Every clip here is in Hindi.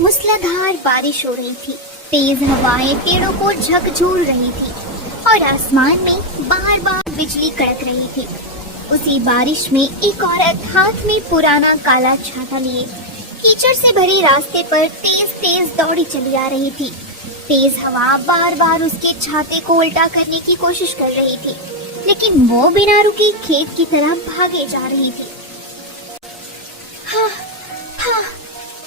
मूसलाधार बारिश हो रही थी। तेज हवाएं पेड़ों को झकझोर रही थी और आसमान में बार बार बिजली कड़क रही थी। उसी बारिश में एक औरत हाथ में पुराना काला छाता लिए कीचड़ से भरे रास्ते पर तेज तेज दौड़ी चली आ रही थी। तेज हवा बार बार उसके छाते को उल्टा करने की कोशिश कर रही थी, लेकिन वो बिना रुके खेत की तरफ भागे जा रही थी। हाँ, हाँ,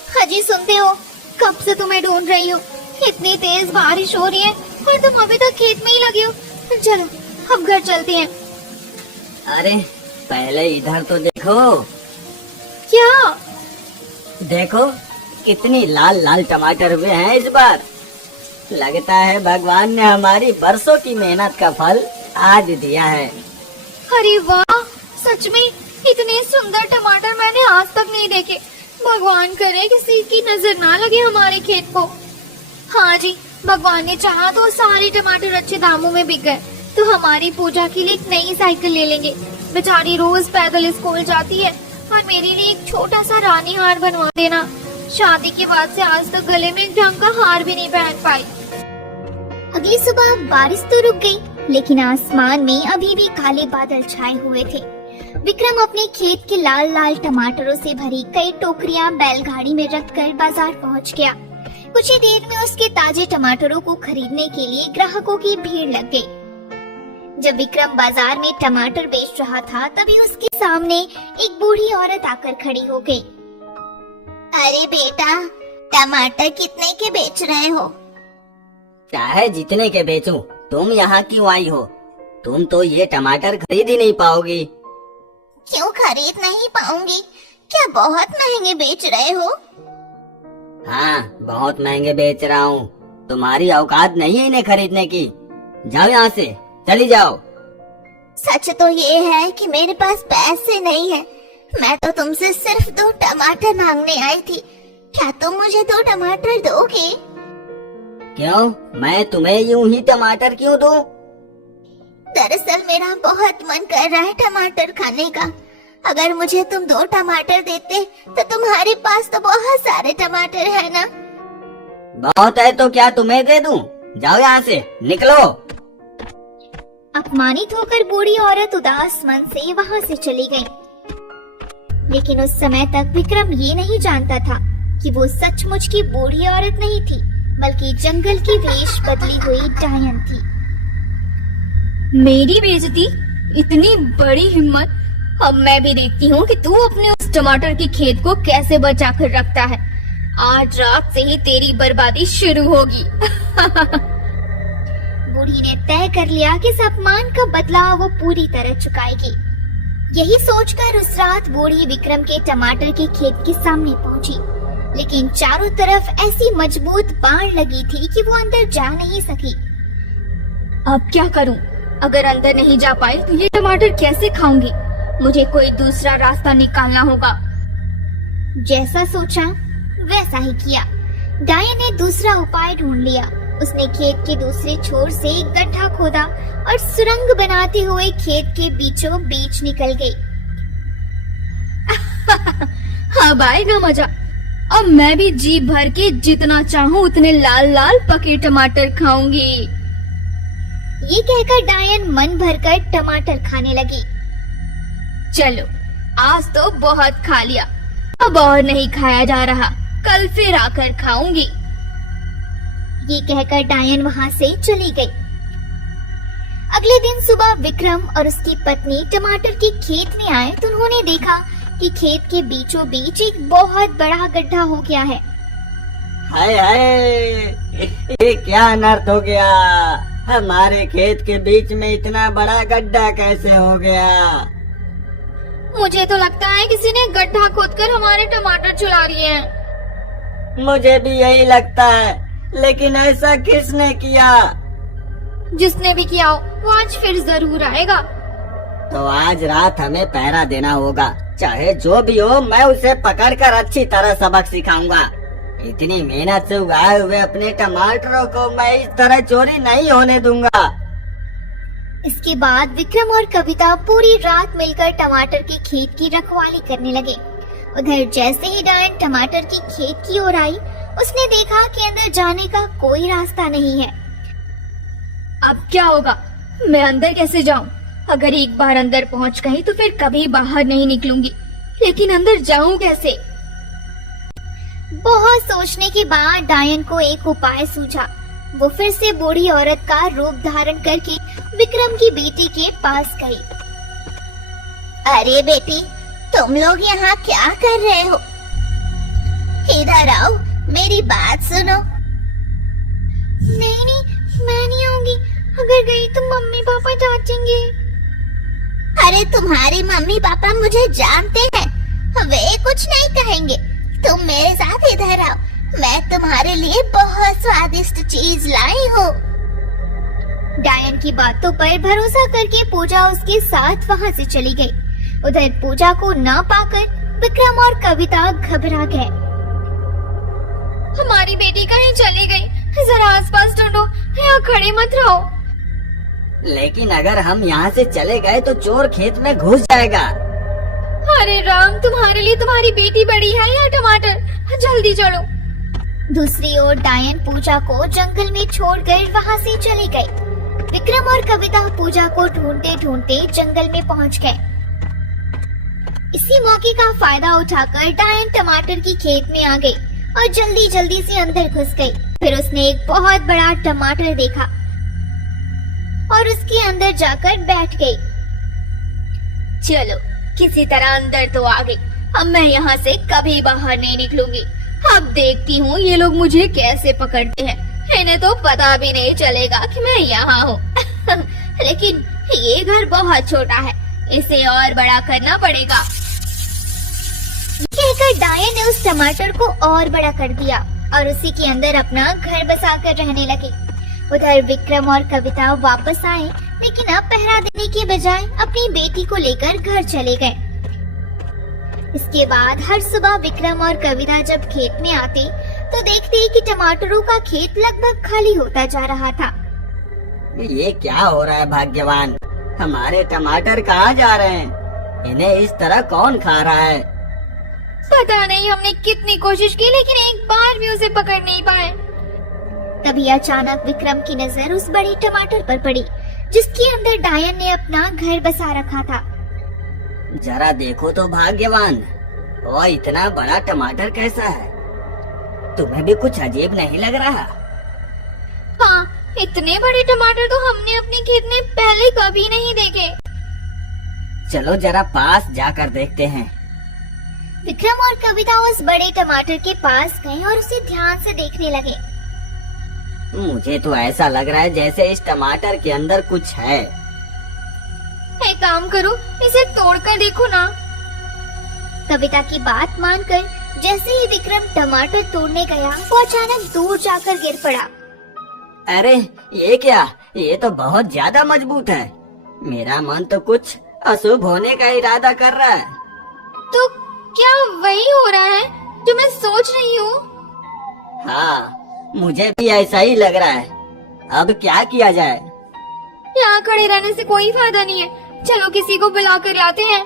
हाजी सुनते हो? कब से तुम्हें ढूंढ रही हूँ। इतनी तेज बारिश हो रही है और तुम अभी तक खेत में ही लगे हो। चलो अब घर चलते हैं। अरे पहले इधर तो देखो। क्या? देखो कितनी लाल लाल टमाटर हुए हैं इस बार। लगता है भगवान ने हमारी बरसों की मेहनत का फल आज दिया है। अरे वाह, सच में इतने सुंदर टमाटर मैंने आज तक नहीं देखे। भगवान करे किसी की नजर ना लगे हमारे खेत को। हाँ जी, भगवान ने चाहा तो सारे टमाटर अच्छे दामों में बिक गए तो हमारी पूजा के लिए एक नई साइकिल ले लेंगे। बेचारी रोज पैदल स्कूल जाती है और मेरे लिए एक छोटा सा रानी हार बनवा देना। शादी के बाद से आज तक गले में एक ढंग का हार भी नहीं पहन पाई। अगली सुबह बारिश तो रुक गई, लेकिन आसमान में अभी भी काले बादल छाए हुए थे। विक्रम अपने खेत के लाल लाल टमाटरों से भरी कई टोकरियां बैलगाड़ी में रखकर बाजार पहुंच गया। कुछ ही देर में उसके ताजे टमाटरों को खरीदने के लिए ग्राहकों की भीड़ लग गई। जब विक्रम बाजार में टमाटर बेच रहा था, तभी उसके सामने एक बूढ़ी औरत आकर खड़ी हो गई। अरे बेटा, टमाटर कितने के बेच रहे हो? चाहे जितने के बेचूं, तुम यहाँ क्यों आई हो? तुम तो ये टमाटर खरीद ही नहीं पाओगी। क्यों खरीद नहीं पाऊंगी? क्या बहुत महंगे बेच रहे हो? हाँ, बहुत महंगे बेच रहा हूँ। तुम्हारी औकात नहीं है इन्हें खरीदने की। जाओ यहाँ से, चली जाओ। सच तो ये है कि मेरे पास पैसे नहीं है। मैं तो तुमसे सिर्फ 2 टमाटर मांगने आई थी। क्या तुम मुझे 2 टमाटर दोगे? क्यों? मैं तुम्हें यूं ही टमाटर क्यों दूं? दरअसल मेरा बहुत मन कर रहा है टमाटर खाने का। अगर मुझे तुम 2 टमाटर देते तो तुम्हारे पास तो बहुत सारे टमाटर है ना। बहुत है तो क्या तुम्हें दे दूं? जाओ यहाँ से, निकलो। अपमानित होकर बूढ़ी औरत उदास मन से वहाँ से चली गई। लेकिन उस समय तक विक्रम ये नहीं जानता था कि वो सचमुच की बूढ़ी औरत नहीं थी, बल्कि जंगल की वेश बदली हुई डायन थी। मेरी बेइज्जती? इतनी बड़ी हिम्मत! अब मैं भी देखती हूँ कि तू अपने उस टमाटर के खेत को कैसे बचा कर रखता है। आज रात से ही तेरी बर्बादी शुरू होगी। बूढ़ी ने तय कर लिया कि इस अपमान का बदला वो पूरी तरह चुकाएगी। यही सोचकर उस रात बूढ़ी विक्रम के टमाटर के खेत के सामने पहुंची, लेकिन चारों तरफ ऐसी मजबूत बाड़ लगी थी कि वो अंदर जा नहीं सकी। अब क्या करूं? अगर अंदर नहीं जा पाई तो ये टमाटर कैसे खाऊंगी? मुझे कोई दूसरा रास्ता निकालना होगा। जैसा सोचा वैसा ही किया। डायन ने दूसरा उपाय ढूंढ लिया। उसने खेत के दूसरे छोर से एक गड्ढा खोदा और सुरंग बनाते हुए खेत के बीचों बीच निकल गई। अब आएगा मजा। अब मैं भी जी भर के जितना चाहूँ उतने लाल लाल पके टमाटर खाऊंगी। ये कहकर डायन मन भरकर टमाटर खाने लगी। चलो, आज तो बहुत खा लिया, अब और नहीं खाया जा रहा। कल फिर आकर खाऊंगी। ये कहकर डायन वहाँ से चली गई। अगले दिन सुबह विक्रम और उसकी पत्नी टमाटर के खेत में आए तो उन्होंने देखा कि खेत के बीचों बीच एक बहुत बड़ा गड्ढा हो गया है। हाय हाय, ये क्या अनर्थ हो गया? हमारे खेत के बीच में इतना बड़ा गड्ढा कैसे हो गया? मुझे तो लगता है किसी ने गड्ढा खोदकर हमारे टमाटर चुरा लिए हैं। मुझे भी यही लगता है, लेकिन ऐसा किसने किया? जिसने भी किया हो वो आज फिर जरूर आएगा। तो आज रात हमें पहरा देना होगा। चाहे जो भी हो, मैं उसे पकड़कर अच्छी तरह सबक सिखाऊंगा। इतनी मेहनत से उगाए हुए अपने टमाटरों को मैं इस तरह चोरी नहीं होने दूंगा। इसके बाद विक्रम और कविता पूरी रात मिलकर टमाटर के खेत की रखवाली करने लगे। उधर जैसे ही डायन टमाटर की खेत की ओर आई, उसने देखा कि अंदर जाने का कोई रास्ता नहीं है। अब क्या होगा? मैं अंदर कैसे जाऊं? अगर एक बार अंदर पहुंच गई तो फिर कभी बाहर नहीं निकलूंगी, लेकिन अंदर जाऊं कैसे? बहुत सोचने के बाद डायन को एक उपाय सूझा। वो फिर से बूढ़ी औरत का रूप धारण करके विक्रम की बेटी के पास गई। अरे बेटी, तुम लोग यहाँ क्या कर रहे हो? इधर आओ, मेरी बात सुनो। नहीं नहीं, मैं नहीं आऊंगी। अगर गई तो मम्मी पापा डांटेंगे। अरे तुम्हारी मम्मी पापा मुझे जानते हैं, वे कुछ नहीं कहेंगे। तुम मेरे साथ इधर आओ, मैं तुम्हारे लिए बहुत स्वादिष्ट चीज लाई हूँ। डायन की बातों पर भरोसा करके पूजा उसके साथ वहाँ से चली गई। उधर पूजा को न पाकर विक्रम और कविता घबरा गए। हमारी बेटी कहीं चली गई, जरा आसपास ढूंढो, यहाँ खड़े मत रहो। लेकिन अगर हम यहाँ से चले गए तो चोर खेत में घुस जाएगा। अरे राम, तुम्हारे लिए तुम्हारी बेटी बड़ी है या टमाटर? जल्दी चलो। दूसरी ओर डायन पूजा को जंगल में छोड़कर वहाँ से चली गई। विक्रम और कविता पूजा को ढूंढते ढूंढते जंगल में पहुँच गए। इसी मौके का फायदा उठाकर डायन टमाटर की खेत में आ गई और जल्दी जल्दी से अंदर घुस गई। फिर उसने एक बहुत बड़ा टमाटर देखा और उसके अंदर जाकर बैठ गई। चलो, किसी तरह अंदर तो आ गई। अब मैं यहाँ से कभी बाहर नहीं निकलूंगी। अब देखती हूँ ये लोग मुझे कैसे पकड़ते हैं। इन्हें तो पता भी नहीं चलेगा कि मैं यहाँ हूँ। लेकिन ये घर बहुत छोटा है, इसे और बड़ा करना पड़ेगा। कहकर डायन ने उस टमाटर को और बड़ा कर दिया और उसी के अंदर अपना घर बसाकर रहने लगे। उधर विक्रम और कविता वापस आए, लेकिन अब पहरा देने के बजाय अपनी बेटी को लेकर घर चले गए। इसके बाद हर सुबह विक्रम और कविता जब खेत में आते तो देखते कि टमाटरों का खेत लगभग खाली होता जा रहा था। ये क्या हो रहा है भाग्यवान? हमारे टमाटर कहाँ जा रहे हैं? इन्हें इस तरह कौन खा रहा है? पता नहीं, हमने कितनी कोशिश की लेकिन एक बार भी उसे पकड़ नहीं पाए। तभी अचानक विक्रम की नजर उस बड़े टमाटर पर पड़ी जिसके अंदर डायन ने अपना घर बसा रखा था। जरा देखो तो भाग्यवान, वो इतना बड़ा टमाटर कैसा है? तुम्हें भी कुछ अजीब नहीं लग रहा? हाँ, इतने बड़े टमाटर तो हमने अपने खेत में पहले कभी नहीं देखे। चलो जरा पास जाकर देखते हैं। विक्रम और कविता उस बड़े टमाटर के पास गए और उसे ध्यान से देखने लगे। मुझे तो ऐसा लग रहा है जैसे इस टमाटर के अंदर कुछ है। एक काम करो, इसे तोड़कर देखो ना। कविता की बात मानकर जैसे ही विक्रम टमाटर तोड़ने गया, वो अचानक दूर जाकर गिर पड़ा। अरे ये क्या? ये तो बहुत ज्यादा मजबूत है। मेरा मन तो कुछ अशुभ होने का इरादा कर रहा है। तो क्या वही हो रहा है जो मैं सोच रही हूँ? हाँ, मुझे भी ऐसा ही लग रहा है। अब क्या किया जाए? यहाँ खड़े रहने से कोई फायदा नहीं है, चलो किसी को बुला कर लाते हैं।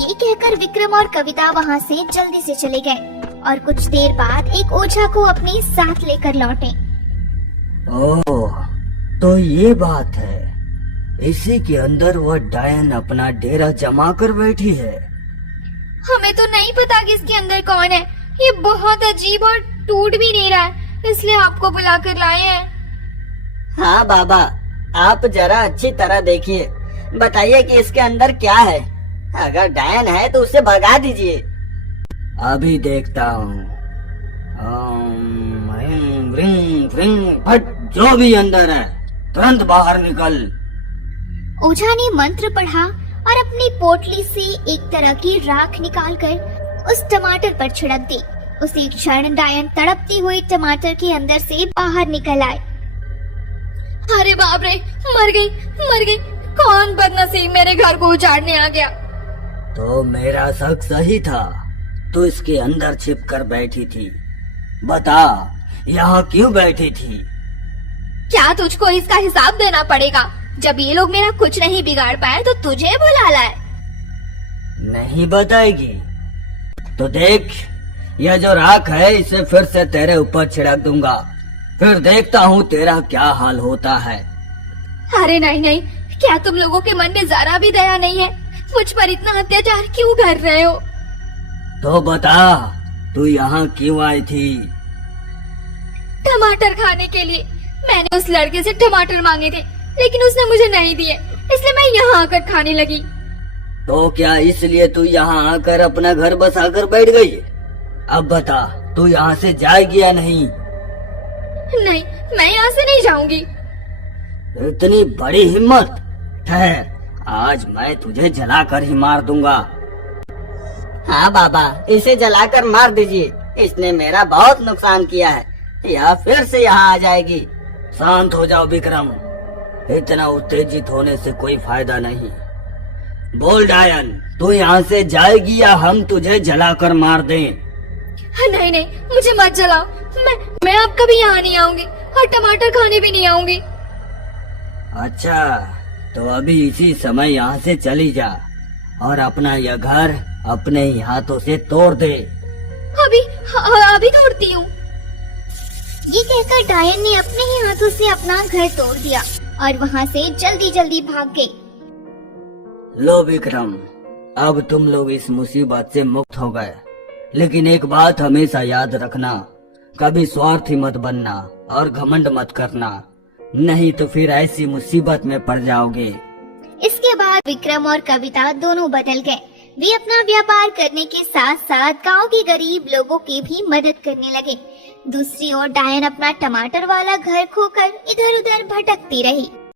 ये कहकर विक्रम और कविता वहाँ से जल्दी से चले गए और कुछ देर बाद एक ओझा को अपने साथ लेकर लौटे। ओह, तो ये बात है। इसी के अंदर वह डायन अपना डेरा जमा कर बैठी है। हमें तो नहीं पता कि इसके अंदर कौन है। ये बहुत अजीब और टूट भी नहीं रहा है, इसलिए आपको बुला कर लाए हैं। हाँ बाबा, आप जरा अच्छी तरह देखिए, बताइए कि इसके अंदर क्या है। अगर डायन है तो उसे भगा दीजिए। अभी देखता हूँ। फट, जो भी अंदर है तुरंत बाहर निकल। ओझा ने मंत्र पढ़ा और अपनी पोटली से एक तरह की राख निकालकर उस टमाटर पर छिड़क दी। उसी क्षण डायन तड़पती हुई टमाटर के अंदर से बाहर निकल आए। अरे बाप रे, मर गई, मर गई। कौन बदनसीब मेरे घर को उजाड़ने आ गया? तो मेरा शक सही था, तू इसके अंदर छिप कर बैठी थी। बता, यहाँ क्यों बैठी थी? क्या तुझको इसका हिसाब देना पड़ेगा? जब ये लोग मेरा कुछ नहीं बिगाड़ पाए तो तुझे बुला लाए। नहीं बताएगी तो देख, यह जो राख है इसे फिर से तेरे ऊपर छिड़क दूंगा, फिर देखता हूँ तेरा क्या हाल होता है। अरे नहीं नहीं, क्या तुम लोगों के मन में जरा भी दया नहीं है? मुझ पर इतना अत्याचार क्यों कर रहे हो? तो बता, तू यहाँ क्यों आई थी? टमाटर खाने के लिए। मैंने उस लड़के से टमाटर मांगे थे, लेकिन उसने मुझे नहीं दिए, इसलिए मैं यहाँ आकर खाने लगी। तो क्या इसलिए तू यहाँ आकर अपना घर बसाकर बैठ गई? अब बता, तू यहाँ से जाएगी या नहीं? नहीं, मैं यहाँ से नहीं जाऊंगी। इतनी बड़ी हिम्मत! ठहर, आज मैं तुझे जलाकर ही मार दूंगा। हाँ बाबा, इसे जलाकर मार दीजिए, इसने मेरा बहुत नुकसान किया है, यह फिर से यहाँ आ जाएगी। शांत हो जाओ विक्रम, इतना उत्तेजित होने से कोई फायदा नहीं। बोल डायन, तू यहाँ से जाएगी या हम तुझे जलाकर मार दें? नहीं नहीं, मुझे मत जलाओ। मैं अब कभी यहाँ नहीं आऊंगी और टमाटर खाने भी नहीं आऊंगी। अच्छा, तो अभी इसी समय यहाँ से चली जा और अपना यह घर अपने ही हाथों से तोड़ दे। अभी तोड़ती हूँ। ये कहकर डायन ने अपने ही हाथों से अपना घर तोड़ दिया और वहाँ से जल्दी जल्दी भाग गई। लो विक्रम, अब तुम लोग इस मुसीबत से मुक्त हो गए, लेकिन एक बात हमेशा याद रखना, कभी स्वार्थी मत बनना और घमंड मत करना, नहीं तो फिर ऐसी मुसीबत में पड़ जाओगे। इसके बाद विक्रम और कविता दोनों बदल गए। वे अपना व्यापार करने के साथ साथ गांव के गरीब लोगों की भी मदद करने लगे। दूसरी ओर डायन अपना टमाटर वाला घर खोकर इधर उधर भटकती रही।